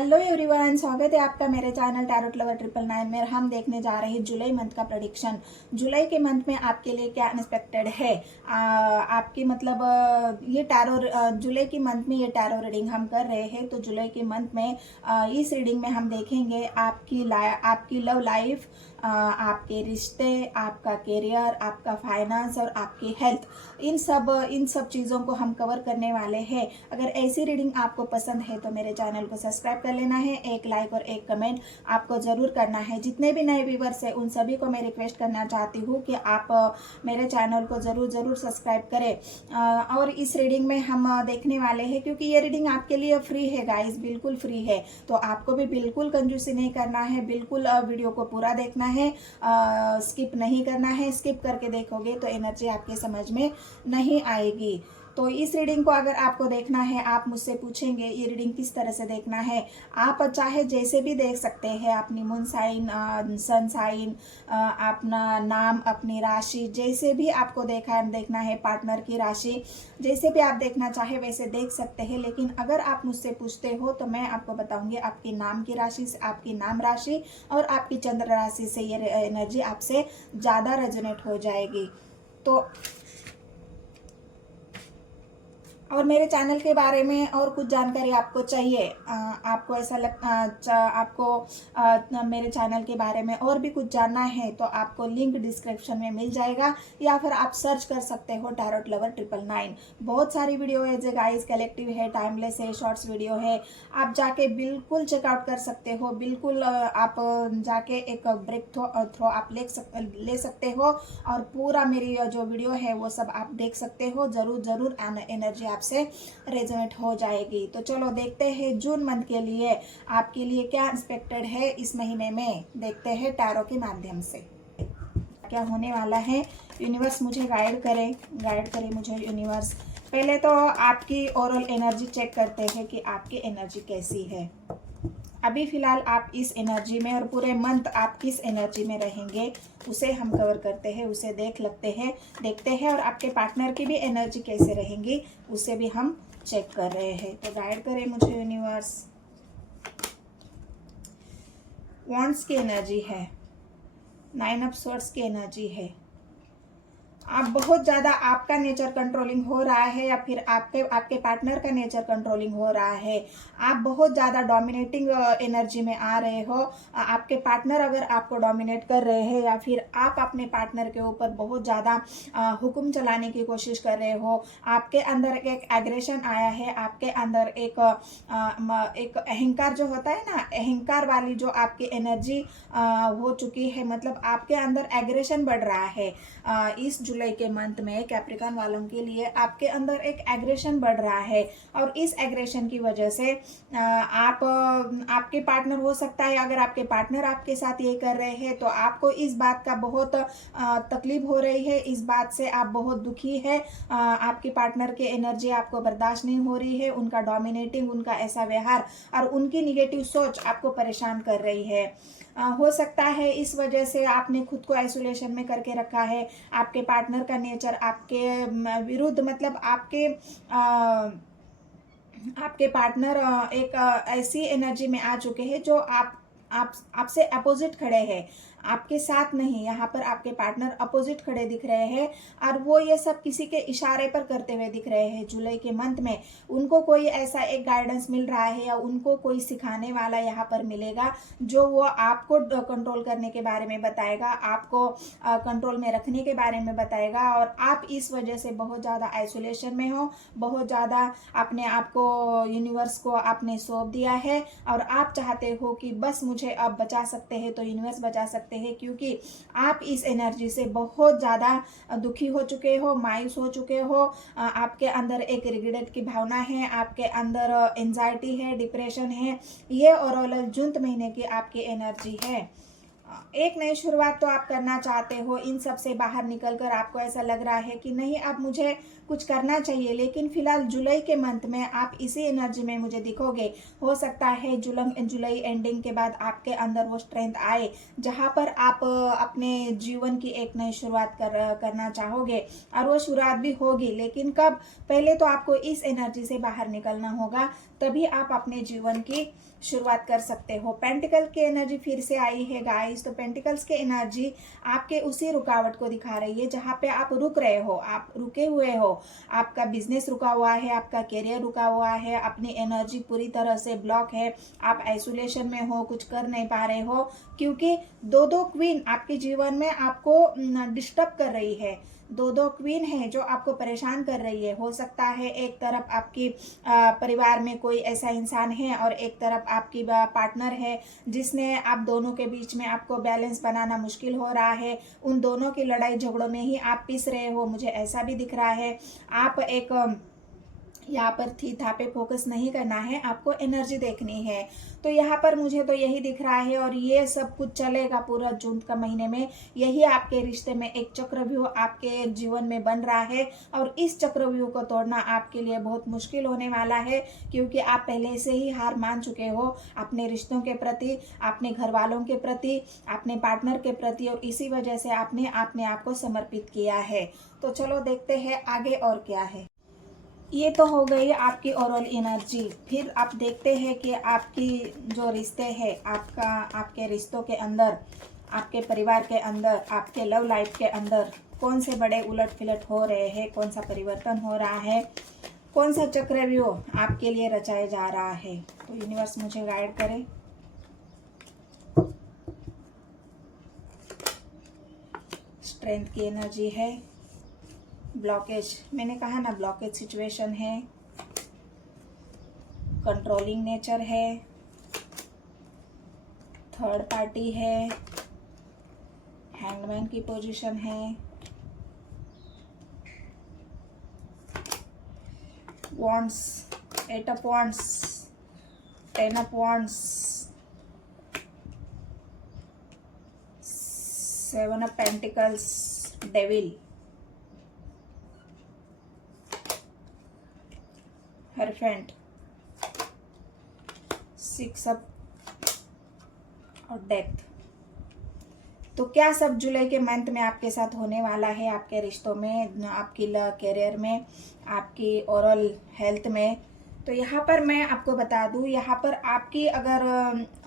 Hello everyone, स्वागत है आपका मेरे चैनल टैरोट लवर 999 में। हम देखने जा रहे हैं जुलाई मंथ का प्रेडिक्शन। जुलाई के मंथ में आपके लिए क्या अनएक्सपेक्टेड है। आपकी मतलब ये टैरो जुलाई के मंथ में ये टैरो रीडिंग हम कर रहे हैं। तो जुलाई के मंथ में इस रीडिंग में हम देखेंगे आपकी लव लाइफ, आपके रिश्ते, आपका करियर, आपका फाइनेंस और आपकी हेल्थ, इन सब चीज़ों को हम कवर करने वाले हैं। अगर ऐसी रीडिंग आपको पसंद है तो मेरे चैनल को सब्सक्राइब कर लेना है। एक लाइक और एक कमेंट आपको ज़रूर करना है। जितने भी नए व्यूवर्स हैं उन सभी को मैं रिक्वेस्ट करना चाहती हूँ कि आप मेरे चैनल को ज़रूर सब्सक्राइब करें। और इस रीडिंग में हम देखने वाले हैं, क्योंकि ये रीडिंग आपके लिए फ्री है गाइस, बिल्कुल फ्री है। तो आपको भी बिल्कुल कंजूसी नहीं करना है, बिल्कुल वीडियो को पूरा देखना है, स्किप नहीं करना है। स्किप करके देखोगे तो एनर्जी आपके समझ में नहीं आएगी। तो इस रीडिंग को अगर आपको देखना है, आप मुझसे पूछेंगे ये रीडिंग किस तरह से देखना है। आप चाहे जैसे भी देख सकते हैं, अपनी मून साइन, सन साइन, अपना नाम, अपनी राशि, जैसे भी आपको देखना है, पार्टनर की राशि, जैसे भी आप देखना चाहे वैसे देख सकते हैं। लेकिन अगर आप मुझसे पूछते हो तो मैं आपको बताऊंगी आपकी नाम की राशि से, आपकी नाम राशि और आपकी चंद्र राशि से ये एनर्जी आपसे ज़्यादा रेजोनेट हो जाएगी। तो और मेरे चैनल के बारे में और कुछ जानकारी आपको चाहिए, आपको ऐसा आपको मेरे चैनल के बारे में और भी कुछ जानना है तो आपको लिंक डिस्क्रिप्शन में मिल जाएगा, या फिर आप सर्च कर सकते हो टैरोट लवर 999। बहुत सारी वीडियो है जो गाइस कलेक्टिव है, टाइमलेस है, शॉर्ट्स वीडियो है। आप जाके बिल्कुल चेकआउट कर सकते हो, बिल्कुल आप जाके एक ब्रेक थ्रो आप ले सकते हो और पूरा मेरी जो वीडियो है वो सब आप देख सकते हो। जरूर एनर्जी से रेजोनेट हो जाएगी। तो चलो देखते हैं जून मंथ के लिए आपके लिए क्या एक्सपेक्टेड है इस महीने में। देखते हैं टैरो के माध्यम से क्या होने वाला है। यूनिवर्स मुझे गाइड करे मुझे यूनिवर्स। पहले तो आपकी ओवरऑल एनर्जी चेक करते हैं कि आपकी एनर्जी कैसी है अभी फिलहाल। आप इस एनर्जी में और पूरे मंथ आप किस एनर्जी में रहेंगे उसे हम कवर करते हैं, उसे देखते हैं। और आपके पार्टनर की भी एनर्जी कैसे रहेंगी उसे भी हम चेक कर रहे हैं। तो गाइड करें मुझे यूनिवर्स। वॉन्ड्स की एनर्जी है, 9 ऑफ स्वॉर्ड्स की एनर्जी है। आप बहुत ज़्यादा, आपका नेचर कंट्रोलिंग हो रहा है या फिर आपके पार्टनर का नेचर कंट्रोलिंग हो रहा है। आप बहुत ज़्यादा डोमिनेटिंग एनर्जी में आ रहे हो। आपके पार्टनर अगर आपको डोमिनेट कर रहे हैं या फिर आप अपने पार्टनर के ऊपर बहुत ज़्यादा हुक्म चलाने की कोशिश कर रहे हो। आपके अंदर एक एग्रेशन आया है, आपके अंदर एक अहंकार जो होता है ना, अहंकार वाली जो आपकी एनर्जी हो चुकी है। मतलब आपके अंदर एग्रेशन बढ़ रहा है। इस जुलाई के मंथ में कैप्रिकॉर्न वालों के लिए आपके अंदर एक एग्रेशन बढ़ रहा है। और इस एग्रेशन की वजह से आपके पार्टनर, हो सकता है अगर आपके पार्टनर आपके साथ ये कर रहे हैं तो आपको इस बात का बहुत तकलीफ हो रही है, इस बात से आप बहुत दुखी है। आपके पार्टनर के एनर्जी आपको बर्दाश्त नहीं हो रही है, उनका डोमिनेटिंग, उनका ऐसा व्यवहार और उनकी निगेटिव सोच आपको परेशान कर रही है। हो सकता है इस वजह से आपने खुद को आइसोलेशन में करके रखा है। आपके पार्टनर का नेचर आपके विरुद्ध, मतलब आपके पार्टनर एक ऐसी एनर्जी में आ चुके हैं जो आपसे अपोजिट खड़े हैं, आपके साथ नहीं। यहाँ पर आपके पार्टनर अपोजिट खड़े दिख रहे हैं और वो ये सब किसी के इशारे पर करते हुए दिख रहे हैं। जुलाई के मंथ में उनको कोई ऐसा एक गाइडेंस मिल रहा है या उनको कोई सिखाने वाला यहाँ पर मिलेगा जो वो आपको कंट्रोल करने के बारे में बताएगा, आपको कंट्रोल में रखने के बारे में बताएगा। और आप इस वजह से बहुत ज़्यादा आइसोलेशन में हो, बहुत ज़्यादा अपने आप को यूनिवर्स को आपने सौंप दिया है और आप चाहते हो कि बस मुझे अब बचा सकते हैं तो यूनिवर्स बचा सकते हैं, क्योंकि आप इस एनर्जी से बहुत ज़्यादा दुखी हो चुके हो, मायूस हो चुके हो। आपके अंदर एक रिग्रेट की भावना है, आपके अंदर एंजाइटी है, डिप्रेशन है। ये ओवरऑल जून महीने की आपकी एनर्जी है। एक नई शुरुआत तो आप करना चाहते हो। इन सब से बाहर निकलकर आपको ऐसा लग रहा है कि नहीं, अब मुझे कुछ करना चाहिए। लेकिन फिलहाल जुलाई के मंथ में आप इसी एनर्जी में मुझे दिखोगे। हो सकता है जुलाई एंडिंग के बाद आपके अंदर वो स्ट्रेंथ आए जहां पर आप अपने जीवन की एक नई शुरुआत करना चाहोगे। और वो शुरुआत भी होगी, लेकिन कब? पहले तो आपको इस एनर्जी से बाहर निकलना होगा, तभी आप अपने जीवन की शुरुआत कर सकते हो। पेंटिकल की एनर्जी फिर से आई है गाइस, तो पेंटिकल्स की एनर्जी आपके उसी रुकावट को दिखा रही है जहाँ पे आप रुक रहे हो, आप रुके हुए हो, आपका बिजनेस रुका हुआ है, आपका करियर रुका हुआ है, अपनी एनर्जी पूरी तरह से ब्लॉक है, आप आइसोलेशन में हो, कुछ कर नहीं पा रहे हो, क्योंकि दो क्वीन आपके जीवन में आपको डिस्टर्ब कर रही है। दो क्वीन है जो आपको परेशान कर रही है। हो सकता है एक तरफ आपकी परिवार में कोई ऐसा इंसान है और एक तरफ आपकी पार्टनर है जिसने आप दोनों के बीच में आपको बैलेंस बनाना मुश्किल हो रहा है। उन दोनों की लड़ाई झगड़ों में ही आप पिस रहे हो, मुझे ऐसा भी दिख रहा है। आप एक यहाँ पर थी था पे फोकस नहीं करना है, आपको एनर्जी देखनी है। तो यहाँ पर मुझे तो यही दिख रहा है और ये सब कुछ चलेगा पूरा जून का महीने में। यही आपके रिश्ते में एक चक्रव्यूह आपके जीवन में बन रहा है और इस चक्रव्यूह को तोड़ना आपके लिए बहुत मुश्किल होने वाला है, क्योंकि आप पहले से ही हार मान चुके हो अपने रिश्तों के प्रति, अपने घर वालों के प्रति, अपने पार्टनर के प्रति, और इसी वजह से आपने अपने आप को समर्पित किया है। तो चलो देखते हैं आगे और क्या है। ये तो हो गई आपकी ओवरऑल एनर्जी। फिर आप देखते हैं कि आपकी जो रिश्ते हैं, आपके रिश्तों के अंदर, आपके परिवार के अंदर, आपके लव लाइफ के अंदर कौन से बड़े उलट फिलट हो रहे हैं, कौन सा परिवर्तन हो रहा है, कौन सा चक्रव्यूह आपके लिए रचाया जा रहा है। तो यूनिवर्स मुझे गाइड करे। स्ट्रेंथ की एनर्जी है, ब्लॉकेज, मैंने कहा ना ब्लॉकेज सिचुएशन है, कंट्रोलिंग नेचर है, थर्ड पार्टी है, हैंगमैन की पोजीशन है, wands, 8 of wands, 10 of wands, 7 of pentacles, devil, hierophant, 6 of और डेथ। तो क्या सब जुलाई के मंथ में आपके साथ होने वाला है, आपके रिश्तों में, आपकी करियर में, आपकी ओवरऑल हेल्थ में। तो यहाँ पर मैं आपको बता दूँ, यहाँ पर आपकी अगर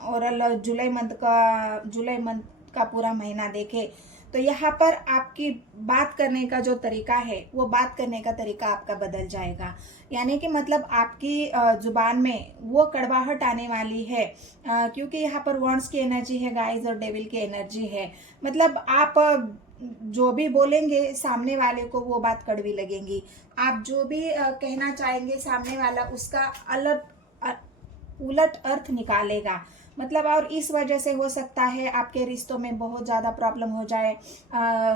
ओवरऑल जुलाई मंथ का पूरा महीना देखे तो यहाँ पर आपकी बात करने का जो तरीका है, वो बात करने का तरीका आपका बदल जाएगा। यानी कि मतलब आपकी जुबान में वो कड़वाहट आने वाली है, क्योंकि यहाँ पर वॉन्ड्स की एनर्जी है गाइस और डेविल की एनर्जी है। मतलब आप जो भी बोलेंगे सामने वाले को वो बात कड़वी लगेंगी। आप जो भी कहना चाहेंगे सामने वाला उसका उलट अर्थ निकालेगा। मतलब और इस वजह से हो सकता है आपके रिश्तों में बहुत ज़्यादा प्रॉब्लम हो जाए।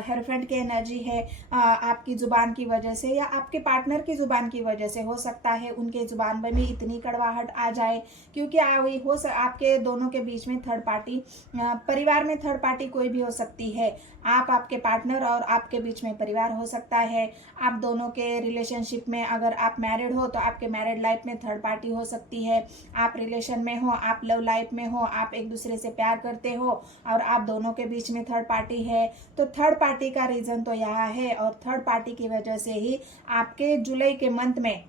हेरफेंट की एनर्जी है, आपकी ज़ुबान की वजह से या आपके पार्टनर की ज़ुबान की वजह से हो सकता है उनके ज़ुबान में भी इतनी कड़वाहट आ जाए, क्योंकि आपके दोनों के बीच में थर्ड पार्टी, परिवार में थर्ड पार्टी कोई भी हो सकती है। आप, आपके पार्टनर और आपके बीच में परिवार हो सकता है। आप दोनों के रिलेशनशिप में, अगर आप मैरिड हो तो आपके मैरिड लाइफ में थर्ड पार्टी हो सकती है। आप रिलेशन में हो, आप लव लाइफ में हो, आप एक दूसरे से प्यार करते हो और आप दोनों के बीच में थर्ड पार्टी है। तो थर्ड पार्टी का रीज़न तो यहाँ है और थर्ड पार्टी की वजह से ही आपके जुलाई के मंथ में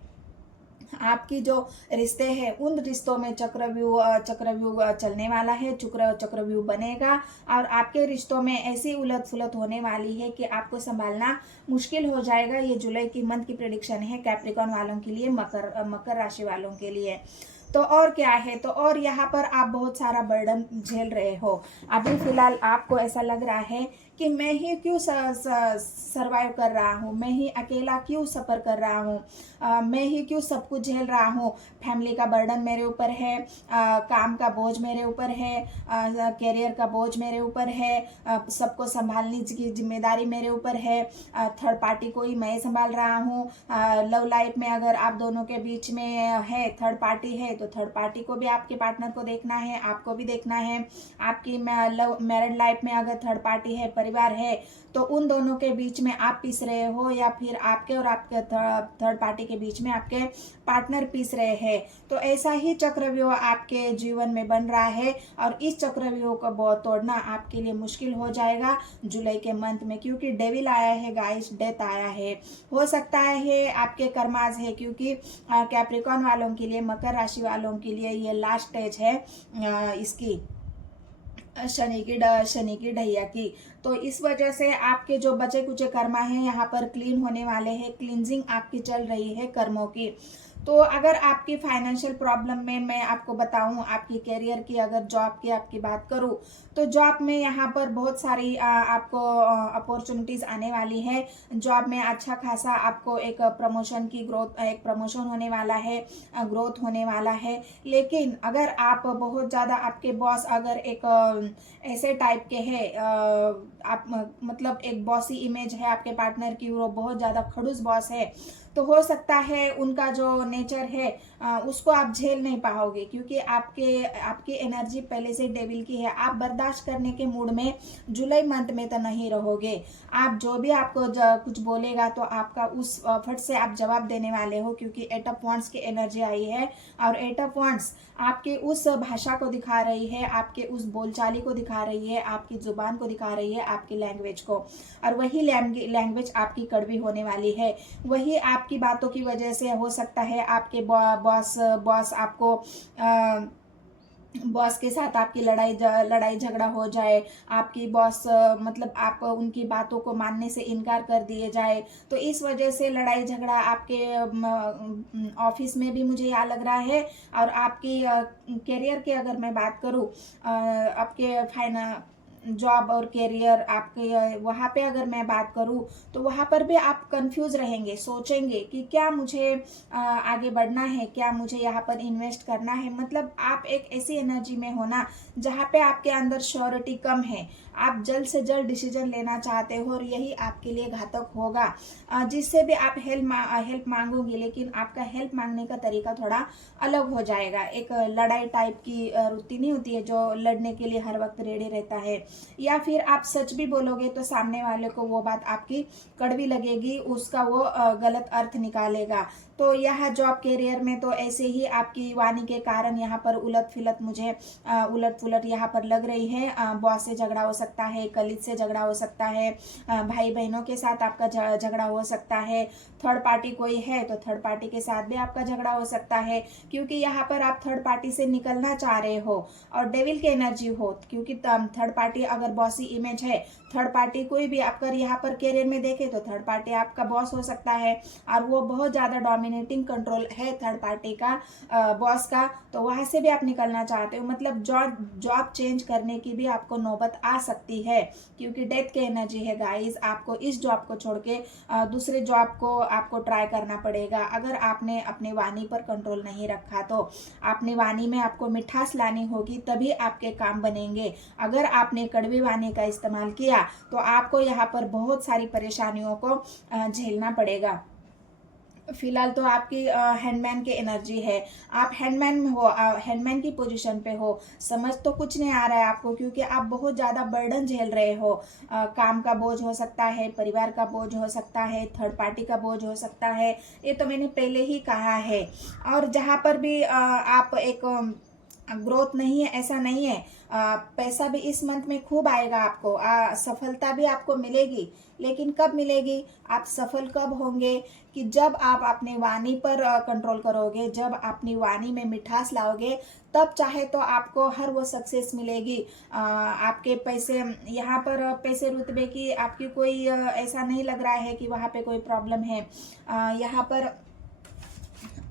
आपकी जो रिश्ते हैं उन रिश्तों में चक्रव्यूह चलने वाला है, चक्रव्यूह बनेगा और आपके रिश्तों में ऐसी उलट फुलट होने वाली है कि आपको संभालना मुश्किल हो जाएगा। ये जुलाई की मंथ की प्रेडिक्शन है कैप्रिकॉर्न वालों के लिए, मकर राशि वालों के लिए। तो और क्या है, तो और यहाँ पर आप बहुत सारा बर्डन झेल रहे हो। अभी फिलहाल आपको ऐसा लग रहा है कि मैं ही क्यों सर्वाइव कर रहा हूँ, मैं ही अकेला क्यों सफ़र कर रहा हूँ, मैं ही क्यों सब कुछ झेल रहा हूँ। फैमिली का बर्डन मेरे ऊपर है, काम का बोझ मेरे ऊपर है, करियर का बोझ मेरे ऊपर है, सबको संभालने की जिम्मेदारी मेरे ऊपर है, थर्ड पार्टी को ही मैं संभाल रहा हूँ। लव लाइफ में अगर आप दोनों के बीच में है थर्ड पार्टी है तो थर्ड पार्टी को भी, आपके पार्टनर को देखना है, आपको भी देखना है। आपकी मैरिड लाइफ में अगर थर्ड पार्टी है, परिवार है तो उन दोनों के बीच में आप पिस रहे हो, या फिर आपके और आपके थर्ड पार्टी के बीच में आपके पार्टनर पिस रहे हैं। तो ऐसा ही चक्रव्यूह आपके जीवन में बन रहा है और इस चक्रव्यूह को बहुत तोड़ना आपके लिए मुश्किल हो जाएगा जुलाई के मंथ में, क्योंकि डेविल आया है गाइस, डेथ आया है। हो सकता है आपके कर्माज है, क्योंकि कैप्रिकॉर्न वालों के लिए, मकर राशि वालों के लिए ये लास्ट स्टेज है इसकी शनि की ढैया की। तो इस वजह से आपके जो बचे कुचे कर्मा हैं यहाँ पर क्लीन होने वाले हैं, क्लींजिंग आपकी चल रही है कर्मों की। तो अगर आपकी फाइनेंशियल प्रॉब्लम में मैं आपको बताऊं, आपकी करियर की, अगर जॉब की आपकी बात करूं, तो जॉब में यहाँ पर बहुत सारी आपको अपॉर्चुनिटीज आने वाली है। जॉब में अच्छा खासा आपको एक प्रमोशन की ग्रोथ, एक प्रमोशन होने वाला है, ग्रोथ होने वाला है। लेकिन अगर आप बहुत ज़्यादा, आपके बॉस अगर एक ऐसे टाइप के हैं, आप मतलब एक बॉसी इमेज है आपके पार्टनर की, वो बहुत ज़्यादा खड़ूस बॉस है, तो हो सकता है उनका जो नेचर है उसको आप झेल नहीं पाओगे, क्योंकि आपकी एनर्जी पहले से डेविल की है। आप बर्दाश्त करने के मूड में जुलाई मंथ में तो नहीं रहोगे। आप जो भी आपको कुछ बोलेगा तो आपका उस फट से आप जवाब देने वाले हो, क्योंकि 8 ऑफ वांड्स की एनर्जी आई है और 8 ऑफ वांड्स आपके उस भाषा को दिखा रही है, आपके उस बोलचाली को दिखा रही है, आपकी जुबान को दिखा रही है, आपकी लैंग्वेज को। और वही लैंग्वेज आपकी कड़वी होने वाली है। वही आपकी बातों की वजह से हो सकता है आपके बॉस आपको बॉस के साथ आपकी लड़ाई झगड़ा हो जाए, आपकी बॉस मतलब आप उनकी बातों को मानने से इनकार कर दिए जाए। तो इस वजह से लड़ाई झगड़ा आपके ऑफिस में भी मुझे यहाँ लग रहा है। और आपकी करियर की अगर मैं बात करूँ, आपके जॉब और करियर आपके वहाँ पे अगर मैं बात करूँ, तो वहाँ पर भी आप कंफ्यूज रहेंगे, सोचेंगे कि क्या मुझे आगे बढ़ना है, क्या मुझे यहाँ पर इन्वेस्ट करना है। मतलब आप एक ऐसी एनर्जी में हो ना जहाँ पे आपके अंदर श्योरिटी कम है, आप जल्द से जल्द डिसीजन लेना चाहते हो और यही आपके लिए घातक होगा। जिससे भी आप हेल्प मांगोगे, लेकिन आपका हेल्प मांगने का तरीका थोड़ा अलग हो जाएगा। एक लड़ाई टाइप की वृत्ति नहीं होती है जो लड़ने के लिए हर वक्त रेडी रहता है, या फिर आप सच भी बोलोगे तो सामने वाले को वो बात आपकी कड़वी लगेगी, उसका वो गलत अर्थ निकालेगा। तो यह जॉब करियर में तो ऐसे ही आपकी वाणी के कारण यहाँ पर उलट पुलट यहाँ पर लग रही है। बॉस से झगड़ा हो सकता है, कलीग से झगड़ा हो सकता है, भाई बहनों के साथ आपका झगड़ा हो सकता है, थर्ड पार्टी कोई है तो थर्ड पार्टी के साथ भी आपका झगड़ा हो सकता है, क्योंकि यहाँ पर आप थर्ड पार्टी से निकलना चाह रहे हो और डेविल की एनर्जी हो। क्योंकि थर्ड पार्टी अगर बॉसी इमेज है, थर्ड पार्टी कोई भी अगर यहाँ पर करियर में देखे तो थर्ड पार्टी आपका बॉस हो सकता है और वो बहुत ज़्यादा डोमिनेटिंग कंट्रोल है थर्ड पार्टी का, बॉस का। तो वहाँ से भी आप निकलना चाहते हो, मतलब जॉब चेंज करने की भी आपको नौबत आ सकती है, क्योंकि डेथ की एनर्जी है गाइस। आपको इस जॉब को छोड़ के दूसरे जॉब को आपको ट्राई करना पड़ेगा। अगर आपने अपने वाणी पर कंट्रोल नहीं रखा तो अपनी वाणी में आपको मिठास लानी होगी, तभी आपके काम बनेंगे। अगर आपने कड़वी वाणी का इस्तेमाल किया तो आपको यहाँ पर बहुत सारी परेशानियों को झेलना पड़ेगा। फिलहाल तो आपकी हैंडमैन की एनर्जी है, आप हैंडमैन में हो, हैंडमैन की पोजीशन पे हो। समझ तो कुछ नहीं आ रहा है आपको, क्योंकि आप बहुत ज़्यादा बर्डन झेल रहे हो। काम का बोझ हो सकता है, परिवार का बोझ हो सकता है, थर्ड पार्टी का बोझ हो सकता है, ये तो मैंने पहले ही कहा है। और जहाँ पर भी आप एक ग्रोथ नहीं है, ऐसा नहीं है। पैसा भी इस मंथ में खूब आएगा आपको, सफलता भी आपको मिलेगी, लेकिन कब मिलेगी, आप सफल कब होंगे कि जब आप अपनी वाणी पर कंट्रोल करोगे, जब अपनी वाणी में मिठास लाओगे, तब चाहे तो आपको हर वो सक्सेस मिलेगी। आपके पैसे, यहाँ पर पैसे रुतबे की आपकी कोई ऐसा नहीं लग रहा है कि वहाँ पे कोई प्रॉब्लम है। यहाँ पर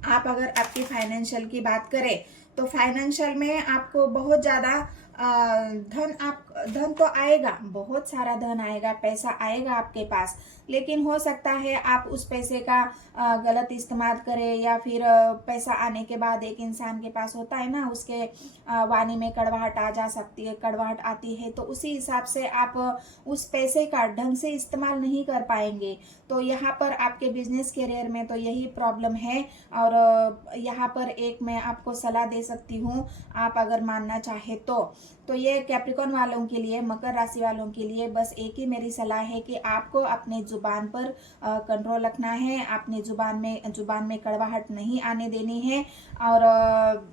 आप अगर आपकी फाइनेंशियल की बात करें तो फाइनेंशियल में आपको बहुत ज़्यादा धन तो आएगा, बहुत सारा धन आएगा, पैसा आएगा आपके पास। लेकिन हो सकता है आप उस पैसे का गलत इस्तेमाल करें, या फिर पैसा आने के बाद एक इंसान के पास होता है ना, उसके वाणी में कड़वाहट आ जा सकती है, कड़वाहट आती है, तो उसी हिसाब से आप उस पैसे का ढंग से इस्तेमाल नहीं कर पाएंगे। तो यहाँ पर आपके बिजनेस करियर में तो यही प्रॉब्लम है। और यहाँ पर एक मैं आपको सलाह दे सकती हूँ, आप अगर मानना चाहे तो ये कैप्रिकॉर्न वालों के लिए, मकर राशि वालों के लिए बस एक ही मेरी सलाह है कि आपको अपने जुबान पर कंट्रोल रखना है, अपनी जुबान में कड़वाहट नहीं आने देनी है, और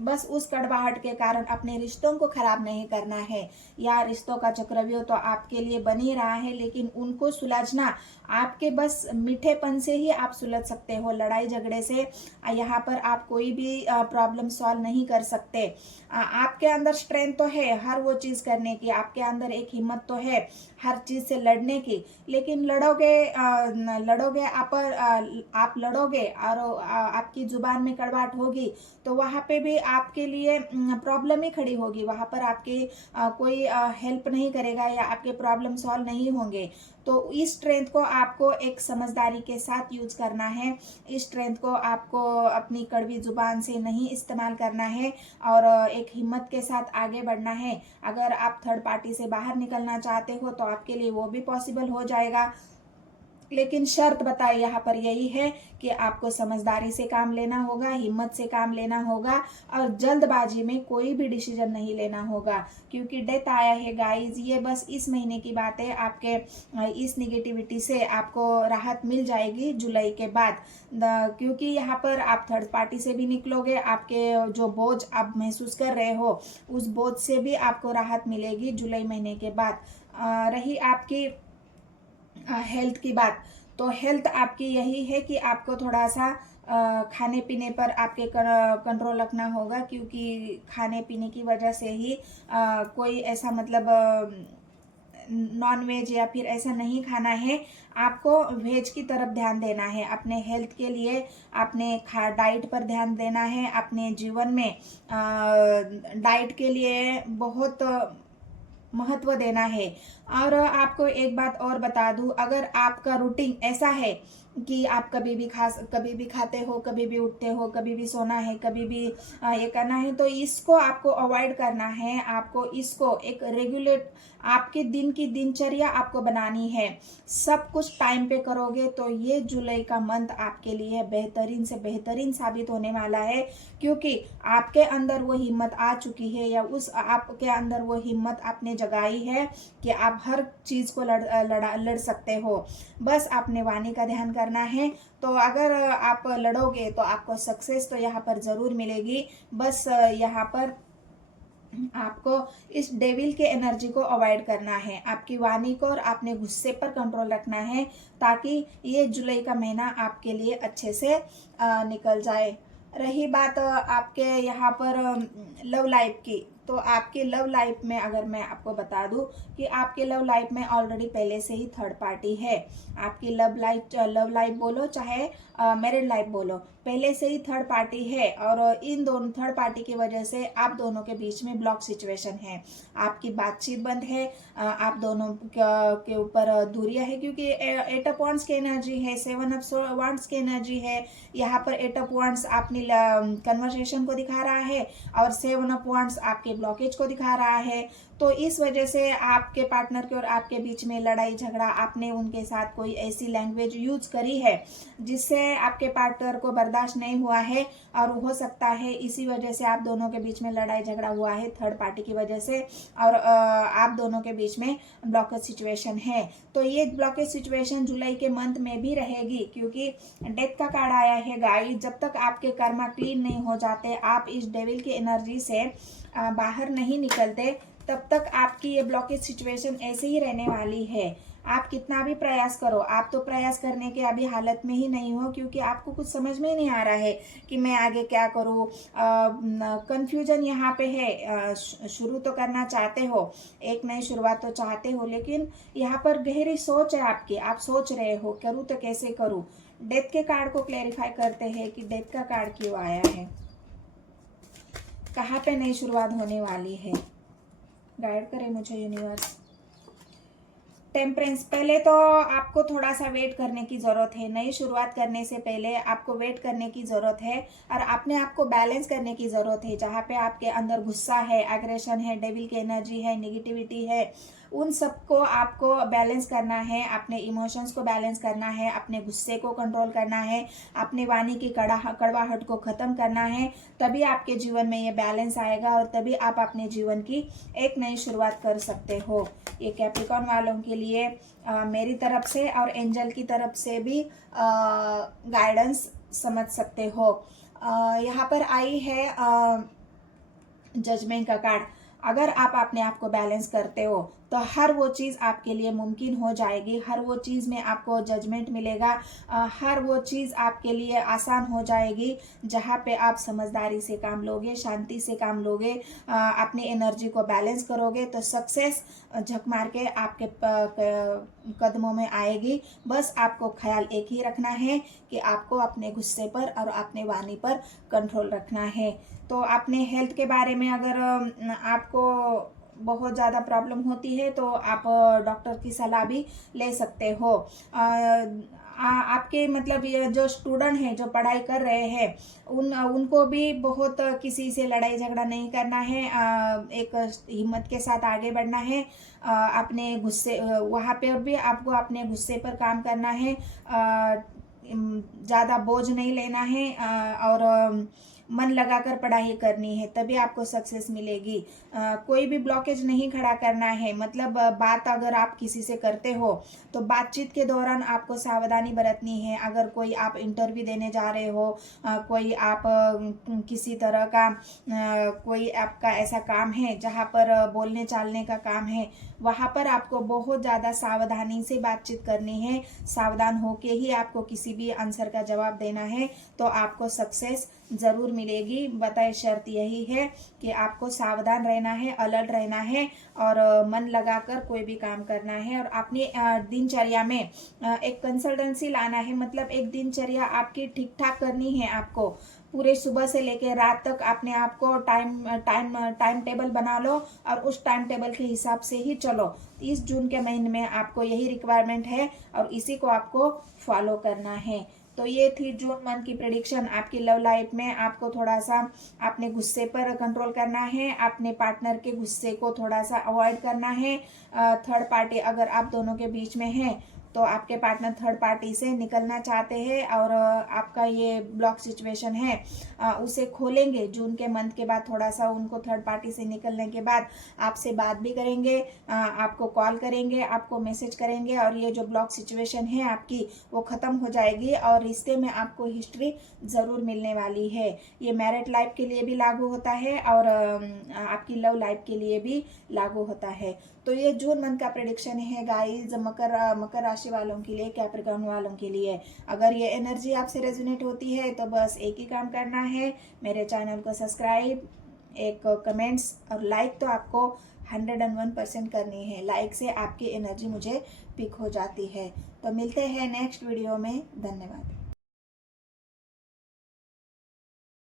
बस उस कड़वाहट के कारण अपने रिश्तों को खराब नहीं करना है। या रिश्तों का चक्रव्यूह तो आपके लिए बन ही रहा है, लेकिन उनको सुलझना आपके बस मीठेपन से ही आप सुलझ सकते हो। लड़ाई झगड़े से यहाँ पर आप कोई भी प्रॉब्लम सॉल्व नहीं कर सकते। आपके अंदर स्ट्रेंथ तो है हर वो चीज़ करने की, आपके अंदर एक हिम्मत तो है हर चीज़ से लड़ने की, लेकिन लड़ोगे आप लड़ोगे और आपकी जुबान में कड़वाहट होगी तो वहाँ पे भी आपके लिए प्रॉब्लम ही खड़ी होगी। वहाँ पर आपके कोई हेल्प नहीं करेगा या आपके प्रॉब्लम सॉल्व नहीं होंगे। तो इस स्ट्रेंथ को आपको एक समझदारी के साथ यूज करना है। इस स्ट्रेंथ को आपको अपनी कड़वी जुबान से नहीं इस्तेमाल करना है और एक हिम्मत के साथ आगे बढ़ना है। अगर आप थर्ड पार्टी से बाहर निकलना चाहते हो तो आपके लिए वो भी पॉसिबल हो जाएगा, लेकिन शर्त बताए यहाँ पर यही है कि आपको समझदारी से काम लेना होगा, हिम्मत से काम लेना होगा और जल्दबाजी में कोई भी डिसीजन नहीं लेना होगा, क्योंकि डेथ आया है गाइस। ये बस इस महीने की बात है। आपके इस निगेटिविटी से आपको राहत मिल जाएगी जुलाई के बाद, क्योंकि यहाँ पर आप थर्ड पार्टी से भी निकलोगे। आपके जो बोझ आप महसूस कर रहे हो उस बोझ से भी आपको राहत मिलेगी जुलाई महीने के बाद। रही आपकी हेल्थ की बात, तो हेल्थ आपकी यही है कि आपको थोड़ा सा खाने पीने पर आपके कंट्रोल रखना होगा, क्योंकि खाने पीने की वजह से ही कोई ऐसा मतलब नॉन वेज या फिर ऐसा नहीं खाना है। आपको वेज की तरफ ध्यान देना है। अपने हेल्थ के लिए अपने डाइट पर ध्यान देना है। अपने जीवन में डाइट के लिए बहुत महत्व देना है। और आपको एक बात और बता दूं, अगर आपका रूटीन ऐसा है कि आप कभी भी खाते हो, कभी भी उठते हो, कभी भी सोना है, कभी भी ये करना है, तो इसको आपको अवॉइड करना है। आपको इसको एक रेगुलेट आपके दिन की दिनचर्या आपको बनानी है। सब कुछ टाइम पे करोगे तो ये जुलाई का मंथ आपके लिए बेहतरीन से बेहतरीन साबित होने वाला है, क्योंकि आपके अंदर वो हिम्मत आ चुकी है, या आपके अंदर वो हिम्मत आपने जगाई है कि आप हर चीज को लड़ सकते हो। बस आपने वाणी का ध्यान करना है। तो अगर आप लड़ोगे तो आपको सक्सेस तो यहाँ पर जरूर मिलेगी। बस यहाँ पर आपको इस डेविल के एनर्जी को अवॉइड करना है। आपकी वाणी को और अपने गुस्से पर कंट्रोल रखना है, ताकि ये जुलाई का महीना आपके लिए अच्छे से निकल जाए। रही बात आपके यहाँ पर लव लाइफ की, तो आपके लव लाइफ में अगर मैं आपको बता दूं कि आपके लव लाइफ में ऑलरेडी पहले से ही थर्ड पार्टी है। आपकी लव लाइफ बोलो चाहे मैरिड लाइफ बोलो, पहले से ही थर्ड पार्टी है, और इन दोनों थर्ड पार्टी की वजह से आप दोनों के बीच में ब्लॉक सिचुएशन है। आपकी बातचीत बंद है, आप दोनों के ऊपर दूरियां है, क्योंकि एट ऑफ वांड्स की एनर्जी है, सेवन ऑफ वांड्स की एनर्जी है। यहाँ पर एट ऑफ वांड्स अपनी कन्वर्सेशन को दिखा रहा है और सेवन ऑफ वांड्स आपके ब्लॉकेज को दिखा रहा है। तो इस वजह से आपके पार्टनर के और आपके बीच में लड़ाई झगड़ा, आपने उनके साथ कोई ऐसी लैंग्वेज यूज करी है जिससे आपके पार्टनर को बर्दाश्त नहीं हुआ है, और हो सकता है इसी वजह से आप दोनों के बीच में लड़ाई झगड़ा हुआ है थर्ड पार्टी की वजह से, और आप दोनों के बीच में ब्लॉकेज सिचुएशन है। तो ये ब्लॉकेज सिचुएशन जुलाई के मंथ में भी रहेगी, क्योंकि डेथ का कार्ड आया है गाइस। जब तक आपके कर्मा क्लीन नहीं हो जाते, आप इस डेविल की एनर्जी से बाहर नहीं निकलते, तब तक आपकी ये ब्लॉकेज सिचुएशन ऐसे ही रहने वाली है। आप कितना भी प्रयास करो, आप तो प्रयास करने के अभी हालत में ही नहीं हो, क्योंकि आपको कुछ समझ में नहीं आ रहा है कि मैं आगे क्या करूँ। कंफ्यूजन यहाँ पे है। शुरू तो करना चाहते हो, एक नई शुरुआत तो चाहते हो, लेकिन यहाँ पर गहरी सोच है आपकी। आप सोच रहे हो करूँ तो कैसे करूँ। डेथ के कार्ड को क्लेरिफाई करते हैं कि डेथ का कार्ड क्यों आया है, कहाँ पे नई शुरुआत होने वाली है। गाइड करे मुझे यूनिवर्स। टेम्परेंस, पहले तो आपको थोड़ा सा वेट करने की ज़रूरत है। नई शुरुआत करने से पहले आपको वेट करने की ज़रूरत है, और अपने आप को बैलेंस करने की ज़रूरत है। जहाँ पे आपके अंदर गुस्सा है, एग्रेशन है, डेविल की एनर्जी है, नेगेटिविटी है, उन सबको आपको बैलेंस करना है, अपने इमोशंस को बैलेंस करना है, अपने गुस्से को कंट्रोल करना है, अपने वाणी की कड़वाहट को ख़त्म करना है। तभी आपके जीवन में ये बैलेंस आएगा और तभी आप अपने जीवन की एक नई शुरुआत कर सकते हो। ये कैप्रिकॉर्न वालों के लिए मेरी तरफ से और एंजल की तरफ से भी गाइडेंस समझ सकते हो। यहाँ पर आई है जजमेंट का कार्ड। अगर आप अपने आप को बैलेंस करते हो तो हर वो चीज़ आपके लिए मुमकिन हो जाएगी, हर वो चीज़ में आपको जजमेंट मिलेगा, हर वो चीज़ आपके लिए आसान हो जाएगी जहाँ पे आप समझदारी से काम लोगे, शांति से काम लोगे, अपनी एनर्जी को बैलेंस करोगे तो सक्सेस झक मार के आपके कदमों में आएगी। बस आपको ख्याल एक ही रखना है कि आपको अपने गुस्से पर और अपने वाणी पर कंट्रोल रखना है। तो अपने हेल्थ के बारे में अगर आपको बहुत ज़्यादा प्रॉब्लम होती है तो आप डॉक्टर की सलाह भी ले सकते हो। आपके मतलब ये जो स्टूडेंट हैं जो पढ़ाई कर रहे हैं उनको भी बहुत किसी से लड़ाई झगड़ा नहीं करना है, एक हिम्मत के साथ आगे बढ़ना है। अपने गुस्से वहाँ पे भी आपको अपने गुस्से पर काम करना है, ज़्यादा बोझ नहीं लेना है और मन लगाकर पढ़ाई करनी है, तभी आपको सक्सेस मिलेगी। कोई भी ब्लॉकेज नहीं खड़ा करना है। मतलब बात अगर आप किसी से करते हो तो बातचीत के दौरान आपको सावधानी बरतनी है। अगर कोई आप इंटरव्यू देने जा रहे हो, कोई आप किसी तरह का कोई आपका ऐसा काम है जहाँ पर बोलने चालने का काम है, वहाँ पर आपको बहुत ज़्यादा सावधानी से बातचीत करनी है। सावधान होके ही आपको किसी भी आंसर का जवाब देना है तो आपको सक्सेस ज़रूर मिलेगी। बताए शर्त यही है कि आपको सावधान रहना है, अलर्ट रहना है और मन लगाकर कोई भी काम करना है और अपनी दिनचर्या में एक कंसल्टेंसी लाना है। मतलब एक दिनचर्या आपकी ठीक ठाक करनी है। आपको पूरे सुबह से लेकर रात तक अपने आप को टाइम टेबल बना लो और उस टाइम टेबल के हिसाब से ही चलो। इस जून के महीने में आपको यही रिक्वायरमेंट है और इसी को आपको फॉलो करना है। तो ये थी जून मंथ की प्रेडिक्शन। आपकी लव लाइफ में आपको थोड़ा सा अपने गुस्से पर कंट्रोल करना है, अपने पार्टनर के गुस्से को थोड़ा सा अवॉइड करना है। थर्ड पार्टी अगर आप दोनों के बीच में है तो आपके पार्टनर थर्ड पार्टी से निकलना चाहते हैं और आपका ये ब्लॉक सिचुएशन है उसे खोलेंगे। जून के मंथ के बाद थोड़ा सा उनको थर्ड पार्टी से निकलने के बाद आपसे बात भी करेंगे, आपको कॉल करेंगे, आपको मैसेज करेंगे और ये जो ब्लॉक सिचुएशन है आपकी वो ख़त्म हो जाएगी और रिश्ते में आपको हिस्ट्री ज़रूर मिलने वाली है। ये मैरिड लाइफ के लिए भी लागू होता है और आपकी लव लाइफ के लिए भी लागू होता है। तो ये जून मंथ का प्रेडिक्शन है गाइस मकर राशि वालों के लिए, कैप्रिकॉर्न वालों के लिए। अगर ये एनर्जी आपसे रेजोनेट होती है तो बस एक ही काम करना है, मेरे चैनल को सब्सक्राइब, एक कमेंट्स और लाइक तो आपको 101% करनी है। लाइक से आपकी एनर्जी मुझे पिक हो जाती है। तो मिलते हैं नेक्स्ट वीडियो में। धन्यवाद।